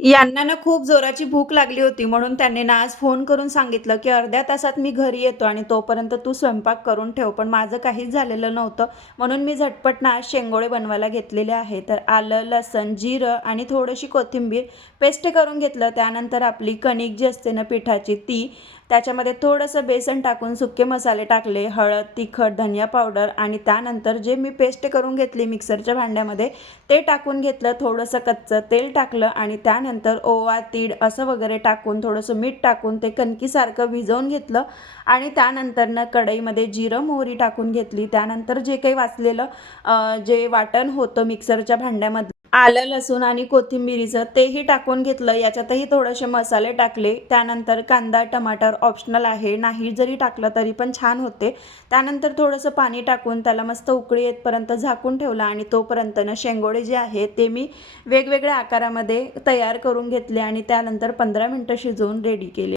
यांना ना खूप जोराची भूक लागली होती म्हणून त्यांनी ना आज फोन करून सांगितलं, की अर्ध्या तासात मी घरी येतो आणि तोपर्यंत तू स्वयंपाक करून ठेव. पण माझं काहीच झालेलं नव्हतं. म्हणून मी झटपट ना आज शेंगोळे बनवायला घेतलेले आहे. तर आलं, लसूण, जिरं आणि थोडीशी कोथिंबीर पेस्ट करून घेतलं. त्यानंतर आपली कणिक जी असते ना पिठाची ती, त्याच्यामध्ये थोडंसं बेसन टाकून सुके मसाले टाकले, हळद, तिखट, धनिया पावडर आणि त्यानंतर जे मी पेस्ट करून घेतली मिक्सरच्या भांड्यामध्ये ते टाकून घेतलं. थोडंसं कच्चं तेल टाकलं आणि त्यानंतर ओवा, तीळ असं वगैरे टाकून थोडंसं मीठ टाकून ते कणकीसारखं भिजवून घेतलं आणि त्यानंतरनं कढईमध्ये जिरं, मोहरी टाकून घेतली. त्यानंतर जे काही वाचलेलं जे वाटण होतं मिक्सरच्या भांड्यामधलं आलं, लसूण आणि कोथिंबिरीचं तेही टाकून घेतलं. याच्यातही थोडेसे मसाले टाकले. त्यानंतर कांदा, टमाटर ऑप्शनल आहे. नाही जरी टाकलं तरी पण छान होते. त्यानंतर थोडंसं पाणी टाकून त्याला मस्त उकळी येतपर्यंत झाकून ठेवलं आणि तोपर्यंत ना शेंगोळे जे आहेत ते मी वेगवेगळ्या आकारामध्ये तयार करून घेतले आणि त्यानंतर 15 मिनिटं शिजवून रेडी केले.